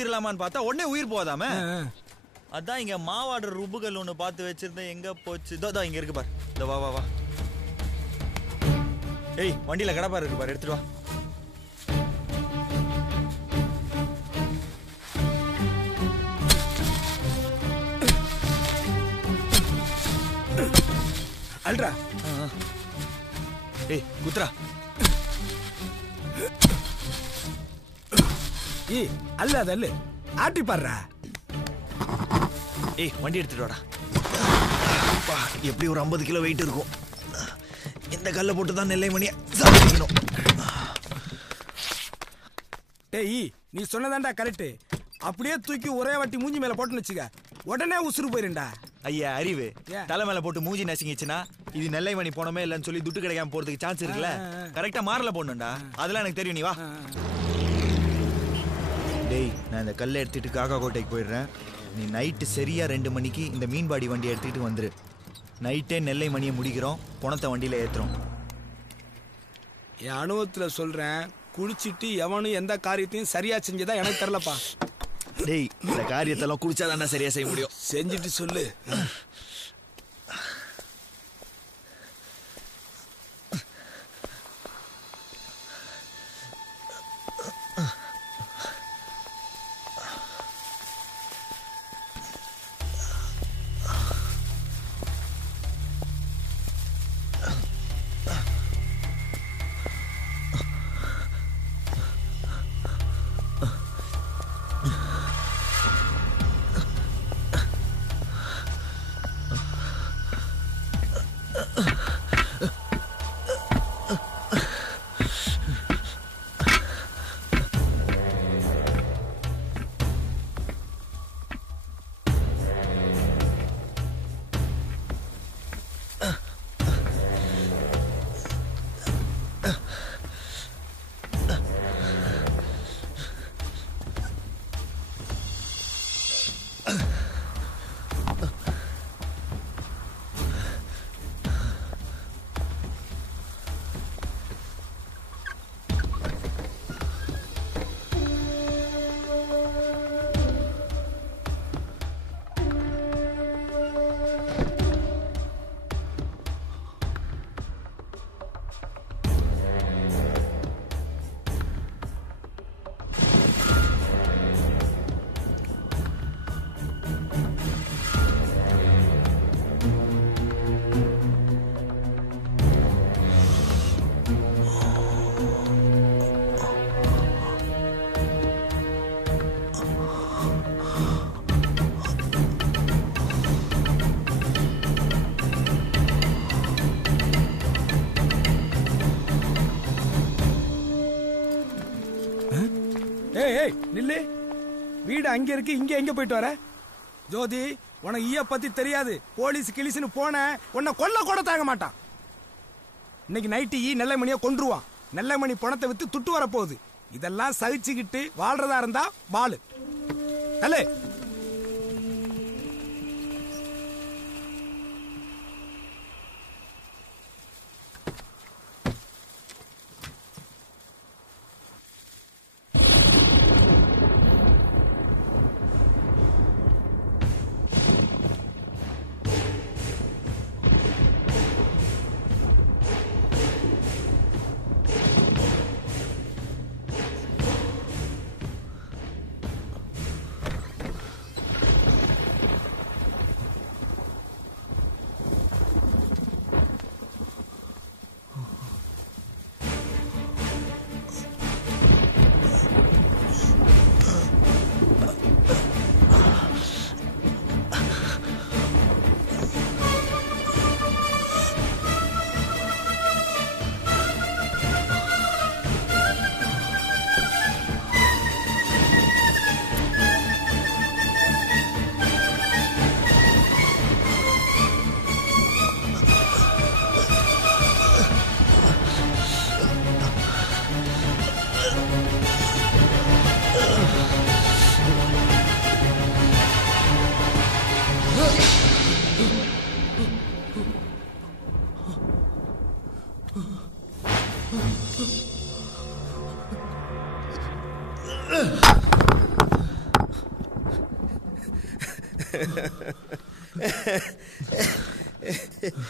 ஊத்திரலாமான்னு பார்த்தா உடனே உயிர் போதாம. அதான் இங்க மாவாடுற ருபுகள் ஒண்ணு பார்த்து வச்சிருந்தேன். எங்க போச்சு? இதோ இங்க இருக்கு பாரு. இதோ வா வா வா. ஏய் வண்டியில கடப்பாரு இருக்கு பாரு, எடுத்துட்டு வா. அல்ரா. ஏய் குத்ரா. ஏய் அல்ல அதல்ல ஆட்டி பாடுறா. ஏய் வண்டி எடுத்துட்டு வாடா. எப்படி ஒரு 50 கிலோ வெயிட் இருக்கும். இந்த கல்லை போட்டு தான் நெல்லை மணியை சாப்பிடணும். டேய் நீ சொன்னதாண்டா கரெக்ட். அப்படியே தூக்கி ஒரே வாட்டி மூஞ்சி மேல போட்டுன்னு வச்சுக்க, உடனே உசுறு போயிருண்டா. ஐயா அறிவு, தலை மேல போட்டு மூஞ்சி நசுங்கிச்சுன்னா இது நெல்லை மணி போனமே இல்லைன்னு சொல்லி துட்டு கிடைக்காம போறதுக்கு சான்ஸ் இருக்குல்ல. கரெக்டா மாறல போடணும்டா. அதெல்லாம் எனக்கு தெரியும். நீ வா. டேய் நான் இந்த கல்லை எடுத்துட்டு காக்கா கோட்டைக்கு போயிடுறேன். நீ நைட்டு சரியா 2 மணிக்கு இந்த மீன்பாடி வண்டி எடுத்துக்கிட்டு வந்துரு. நைட்டே நெல்லை மணியை முடிக்கிறோம், பணத்தை வண்டியில ஏத்துறோம். என் அனுபவத்துல சொல்றேன், குடிச்சிட்டு எவனும் எந்த காரியத்தையும் சரியா செஞ்சதா எனக்கு தெரியலப்பா. டேய் இந்த காரியத்தெல்லாம் குடிச்சாதான்டா சரியா செய்ய முடியும். செஞ்சுட்டு சொல்லு. நில்லு. வீடு அங்க இருக்கு, இங்க எங்க போயிட்டு வர? ஜோதி உனக்கு ஈய பத்தி தெரியாது. போலீஸ் கிளிஸ்னு போன உன்னை கொல்ல கூட தாங்க மாட்டான். இன்னைக்கு நைட்டு நெல்லை மணியை கொன்றுவான். நெல்லை மணி பணத்தை வித்து துட்டு வர போகுது. இதெல்லாம் சகிச்சுக்கிட்டு வாழ்றதா இருந்தா வாழு. அல்ல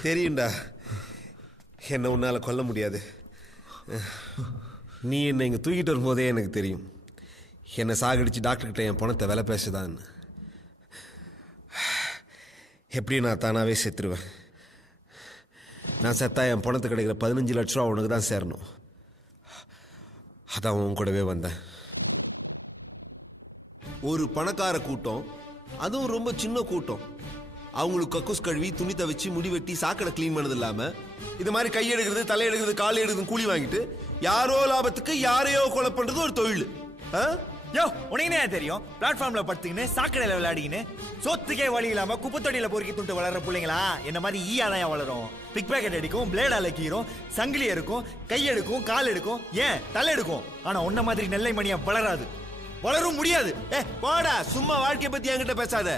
தெரியும்டா, என்ன உன்னால் கொல்ல முடியாது. நீ என்னை இங்கே தூக்கிட்டு வரும்போதே எனக்கு தெரியும், என்னை சாகடிச்சு டாக்டர்கிட்ட என் பணத்தை விலை பேசுதான்னு. எப்படி நான் தானாகவே செத்துருவேன். நான் செத்தா என் பணத்தை கிடைக்கிற 15 லட்ச ரூபா உனக்கு தான் சேரணும். அதான் உன் கூடவே வந்தேன். ஒரு பணக்கார கூட்டம், அதுவும் ரொம்ப சின்ன கூட்டம். அவங்களுக்கு கக்கூஸ் கழுவி, துணி துவைச்சு, முடி வெட்டி, சாக்கடை கிளீன் பண்ணது இல்லாம இது மாதிரி கையெடுக்கிறது, தலையெடுக்கிறது, கால் எடுக்கிறது கூலி வாங்கிட்டு யாரோ லாபத்துக்கு யாரையோ கொலை பண்றது ஒரு தொழில். யோ, உனக்கு என்ன தெரியும்? பிளாட்ஃபார்ம்ல படுத்துக்கின்னு சாக்கடையில விளையாடிக்கின்னு சோத்துக்கே வழி இல்லாம குப்பத்தொடியில பொறுக்கி துண்டு வளர்ற பிள்ளைங்களா என்ன மாதிரி ஈயாதான் வளரும். பிக் பேக்கெட் அடிக்கும், பிளேட் அலக்கீரும், சங்கிலி இருக்கும், கை எடுக்கும், கால் எடுக்கும், ஏன் தலை எடுக்கும். ஆனா உன்ன மாதிரி நெல்லை மணியா வளராது, வளரும் முடியாது. போடா, சும்மா வாழ்க்கையை பத்தி என்கிட்ட பேசாத.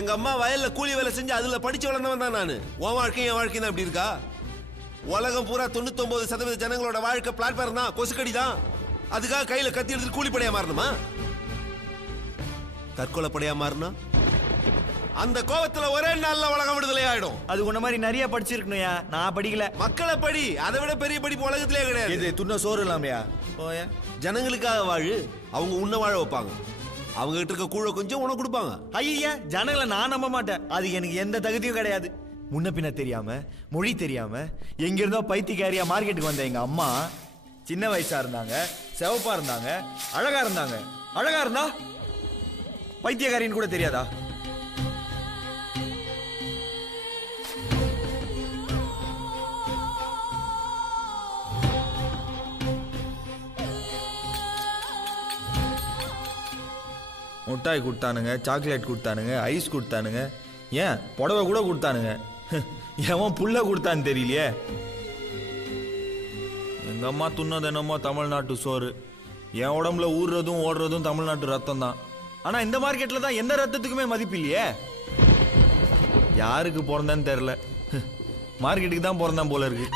எங்க அம்மா வயல்ல கூலி வேலை செஞ்சு அதுல படிச்சு வளர்ந்தவன் தான் நானு. உன் வாழ்க்கை என் வாழ்க்கை தான் அப்படி இருக்கா? உலகம் பூரா 99% ஜனங்களோட வாழ்க்கை பிளாட்ஃபார்ம் தான், கொசுக்கடி தான். அதுக்காக கையில கத்தி எடுத்து கூலிப்படையா மாறணுமா? தற்கொலை படையா மாறினா அந்த கோவத்துல ஒரே நாள்ல உலகம் விடுதலை ஆயிடும். அது உன்ன மாதிரி நிறைய படிச்சிருக்கணும்யா. நான் படிக்கல. மக்களை படி, அதை விட பெரிய படிப்பு உலகத்திலே கிடையாது. இது துண்ண சோறு இல்லாமையா? ஜனங்களுக்காக வாழு, அவங்க உன்ன வாழ வைப்பாங்க. அவங்க கிட்ட இருக்க கூழ கொஞ்சம் உனக்கு கொடுப்பாங்க. ஐயா, ஜனங்களை நான் நம்ப மாட்டேன். அது எனக்கு எந்த தகுதியும் கிடையாது. முன்ன பின்ன தெரியாம, மொழி தெரியாம, எங்க இருந்தோ பைத்தியக்காரியா மார்க்கெட்டுக்கு வந்த எங்க அம்மா சின்ன வயசா இருந்தாங்க, சிவப்பா இருந்தாங்க, அழகா இருந்தாங்க. அழகா இருந்தா பைத்தியக்காரின்னு கூட தெரியாதா? முட்டாய் கொடுத்தானுங்க, சாக்லேட் கொடுத்தானுங்க, ஐஸ் கொடுத்தானுங்க, ஏன் புடவை கூட கொடுத்தானுங்க. எவன் புல்ல கொடுத்தான்னு தெரியலையே. எங்க அம்மா துண்ணது என்னமோ தமிழ்நாட்டு சோறு. என் உடம்புல ஊறுறதும் ஓடுறதும் தமிழ்நாட்டு ரத்தம் தான். ஆனா இந்த மார்க்கெட்ல தான் எந்த ரத்தத்துக்குமே மதிப்பு இல்லையே. யாருக்கு பிறந்தேன்னு தெரியல, மார்க்கெட்டுக்கு தான் பிறந்தான் போல இருக்கு.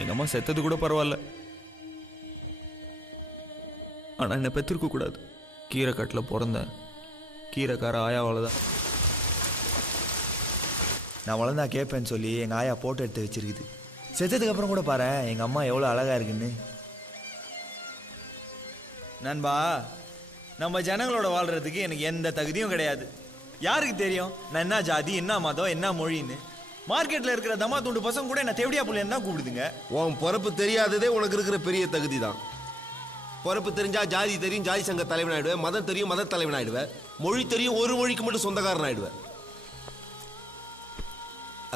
எங்க அம்மா செத்தது கூட பரவாயில்ல, ஆனா என்ன பெற்றிருக்க கூடாது. கீரைக்காட்டில் பிறந்தேன், கீரைக்கார ஆயாவால தான். நான் வளர்ந்தா கேட்பேன்னு சொல்லி எங்க ஆயா போட்டோ எடுத்து வச்சிருக்குது. செத்ததுக்கு அப்புறம் கூட பாரு எங்க அம்மா எவ்வளவு அழகா இருக்குன்னு. நண்பா, நம்ம ஜனங்களோட வாழ்றதுக்கு எனக்கு எந்த தகுதியும் கிடையாது. யாருக்கு தெரியும் நான் என்ன ஜாதி, என்ன மதம், என்ன மொழின்னு? மார்க்கெட்ல இருக்கிற தமா துண்டு பசங்க கூட என்ன தேவடியா புள்ளைன்னு தான் கூப்பிடுதுங்க. உன் பொறுப்பு தெரியாததே உனக்கு இருக்கிற பெரிய தகுதி தான். பொறுப்பு தெரிஞ்சா ஜாதி தெரியும், ஜாதி சங்க தலைவன் ஆயிடுவேன். மதம் தெரியும், மத தலைவன் ஆயிடுவேன். மொழி தெரியும், ஒரு மொழிக்கு மட்டும் சொந்தக்காரன் ஆயிடுவேன்.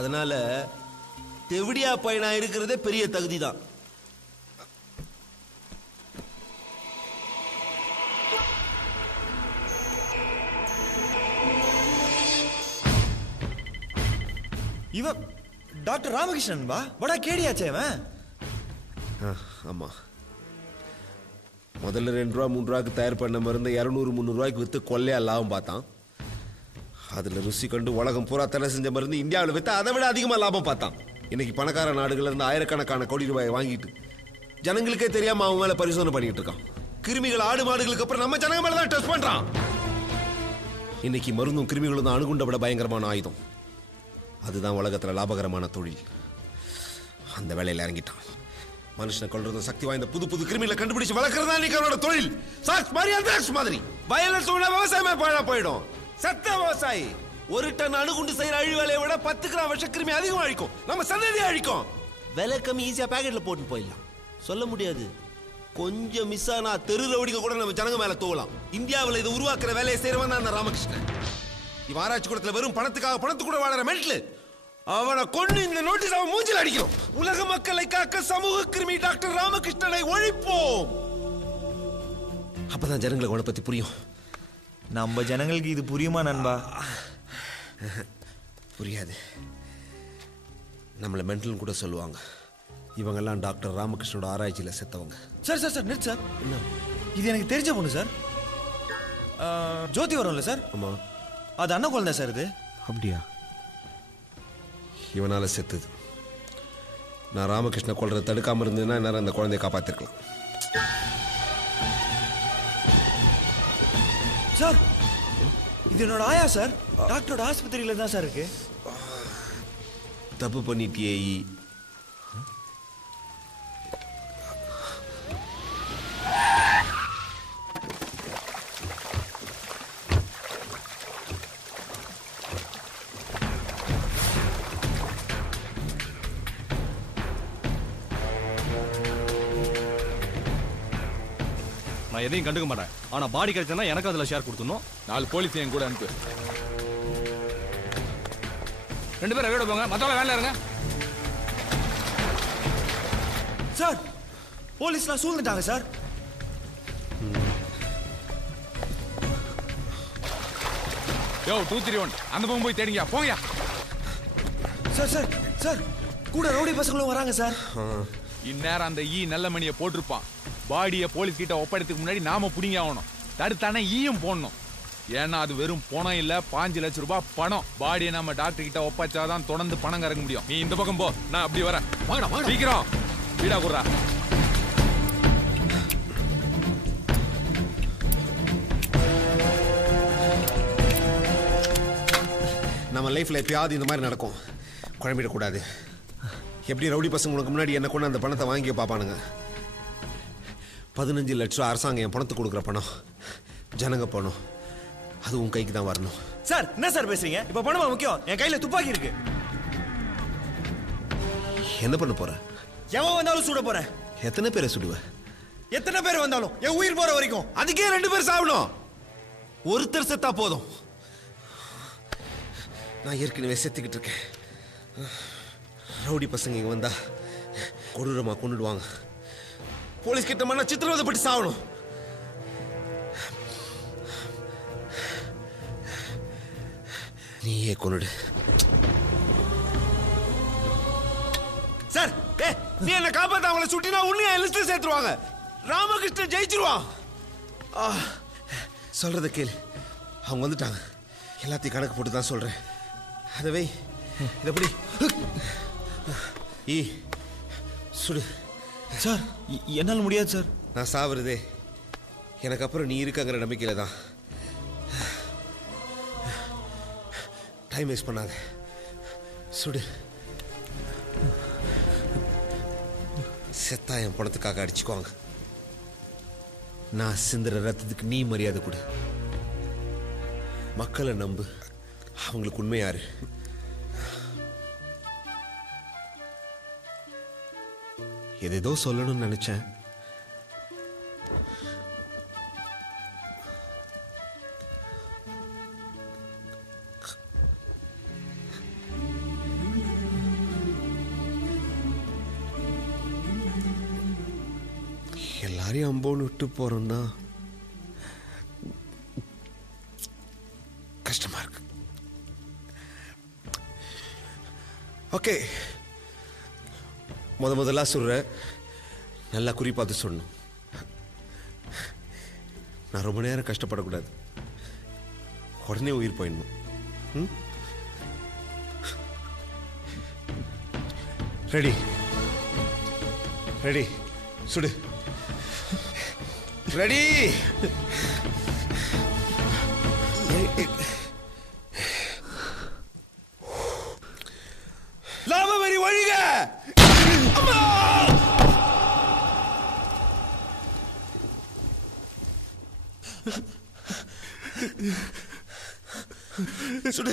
அதனால தெவடியா பையனா இருக்கிறதே பெரிய தகுதி தான். இவன் டாக்டர் ராமகிருஷ்ணன் வா வடா கேடியாச்சே இவன். ஆமா, முதல்ல 2 ரூபா 3 ரூபாய்க்கு தயார் பண்ண மருந்து 200-300 ரூபாய்க்கு வித்து கொள்ளையா லாபம் பார்த்தான். அதுல ருசி கண்டு உலகம் பூரா தடை செஞ்ச மருந்து இந்தியாவில் வித்து அதை விட அதிகமா லாபம் பார்த்தான். இன்னைக்கு பணக்கார நாடுகள்ல இருந்து ஆயிரக்கணக்கான கோடி ரூபாயை வாங்கிட்டு ஜனங்களுக்கே தெரியாம அவன் மேல பரிசோதனை பண்ணிட்டு இருக்கான். கிருமிகள் ஆடு மாடுகளுக்கு அப்புறம் நம்ம ஜனங்க மேல தான் டெஸ்ட் பண்றான். இன்னைக்கு மருந்தும் கிருமிகளும் தான் அணுகுண்ட விட பயங்கரமான ஆயுதம். அதுதான் உலகத்துல லாபகரமான தொழில். அந்த வேலையில இறங்கிட்டான். மனுஷனை கொல்றதும் சக்தி வாய்ந்த புது புது கிருமிகளை கண்டுபிடிச்சு வளர்க்கறதா இன்னைக்கு அவனோட தொழில். சாக்ஸ் மாதிரி அந்த மாதிரி வயலன்ஸ் விவசாயமே பாழா போயிடும். சத்த விவசாயி 1 டன் அணுகுண்டு செய்யற அழி வேலையை விட 10 கிராம் விஷ கிருமி அதிகமா அழிக்கும். நம்ம சந்ததியை அழிக்கும். விலை கம்மி, ஈஸியா பேக்கெட்ல போட்டு போயிடலாம். சொல்ல முடியாது, கொஞ்சம் மிஸ் ஆனா தெரு ரவுடிங்க கூட நம்ம ஜனங்க மேல தூவலாம். இந்தியாவில் இதை உருவாக்குற வேலையை செய்யறவன் தான் ராமகிருஷ்ணன். இவன் ஆராய்ச்சி கூடத்துல வெறும் பணத்துக்காக பணத்து கூட வாழற மென்டல். அவனை கொண்டு இந்த நோட்டீஸ் அவன் மூஞ்சில் அடிக்கிறோம். உலக மக்களை காக்க சமூக கிருமி டாக்டர் ராமகிருஷ்ணனை ஒழிப்போம். அப்பதான் ஜனங்களுக்கு அவனை பத்தி புரியும். நம்ம ஜனங்களுக்கு இது புரியுமா நண்பா? புரியாது. நம்மள மென்டல் கூட சொல்லுவாங்க. இவங்கெல்லாம் டாக்டர் ராமகிருஷ்ணனோட ஆராய்ச்சியில செத்தவங்க. சார் சார் சார் நிறுத்து சார். என்ன இது? எனக்கு தெரிஞ்ச பொண்ணு சார், ஜோதி வரும்ல சார். ஆமா, அது அண்ணன் குழந்தை சார். இது அப்படியா? இவனால செத்துது. நான் ராமகிருஷ்ண கொல்றதை தடுக்காம இருந்ததுன்னா என்னால அந்த குழந்தைய காப்பாத்திருக்கலாம். சார் இது என்னோட ஆயா சார். டாக்டரோட ஆஸ்பத்திரியில தான் சார் இருக்கு. தப்பு பண்ணிட்டியே. நான் எதையும் கண்டுக்க மாட்டேன். ஆனா பாடி கிடைச்சா எனக்கு அதுல ஷேர் கொடுத்துடணும். 4 போலீஸ் என் கூட அனுப்பு. 2 பேரும் வீடு போங்க, மத்தவங்க வேலை இருங்க. Sir போலீஸ்லாம் சூழ்ந்துட்டாங்க sir. யோ 231 அந்த பக்கம் போய் தேடிங்க போங்க. சார் சார் சார் கூட ரவுடி பசங்களும் வராங்க சார். இந்நேரம் அந்த நல்ல மணியை போட்டிருப்பான். பாடியை போலீஸ் கிட்ட ஒப்படைத்துக்கு முன்னாடி நாம புடிங்க ஆகணும். தடுத்தானே ஈயும் போடணும். ஏன்னா அது வெறும் பணம் இல்ல, 5 லட்சம் ரூபாய் பணம். பாடியை நம்ம டாக்டர் கிட்ட ஒப்படைச்சாதான் தொடர்ந்து பணம் கறக்க முடியும். நீ இந்த பக்கம் போ, நான் அப்படி வரேன். சீக்கிரம் வீடா குடுறா. நம்ம லைஃப்ல எப்பயாவது இந்த மாதிரி நடக்கும். குழம்பிடக்கூடாது. எப்படி ரவுடி பசங்களுக்கு முன்னாடி என்ன கொண்டு அந்த பணத்தை வாங்கி பார்ப்பானுங்க. 15 லட்சம் அரசாங்கம் என் பணத்தை கொடுக்குற பணம், ஜனங்க பணம். அது உன் கைக்கு தான் வரணும். சார் என்ன சார் பேசுறீங்க? இப்ப பணமா முக்கியம்? என் கையில துப்பாக்கி இருக்கு. என்ன பண்ண போற? எவன் வந்தாலும் சுட போறேன். எத்தனை பேரை சுடுவ? எத்தனை பேர் வந்தாலும் என் உயிர் போற வரைக்கும். அதுக்கே 2 பேர் சாவணும். ஒருத்தர் செத்தா போதும். நான் ஏற்கனவே செத்துக்கிட்டு இருக்கேன். ரவுடி பசங்க இங்க வந்தா கொடூரமா கொண்டுடுவாங்க. போலீஸ் கிட்ட மண்ணா சித்திரவதைப்பட்டு சாவணும். நீயே கொண்டுடு. சார் நீ என்ன காப்பாத்த அவங்கள சுட்டினா உன்னைய லிஸ்ட்ல சேர்த்துருவாங்க. ராமகிருஷ்ணன் ஜெயிச்சிருவான். சொல்றத கேளு. அவங்க வந்துட்டாங்க. எல்லாத்தையும் கணக்கு போட்டு தான் சொல்றேன். அதவை இதப்படி சுடு. சார் என்னால முடியாது சார். நான் சாவுறதே எனக்கு அப்புறம் நீ இருக்கங்கிற நம்பிக்கையில தான். டைம் வேஸ்ட் பண்ணாத. சுடு. செத்தா என் பணத்துக்காக அடிச்சுக்குவாங்க. நான் சிந்துற ரத்தத்துக்கு நீ மரியாதை கொடு. மக்களை நம்பு. அவங்களுக்கு உண்மை யாரு? எதேதோ சொல்லணும்னு நினைச்சேன். எல்லாரையும் அம்போன்னு விட்டு போறோம் தான் கஷ்டமா இருக்கு. ஓகே, முதல்ல சொல்ற நல்லா குறி பார்த்து சொல்லணும். நான் ரொம்ப நேரம் கஷ்டப்படக்கூடாது. உடனே உயிர் போயிடணும். ரெடி ரெடி சுடு. ரெடி. லாபவரி ஒழிக. சுடு.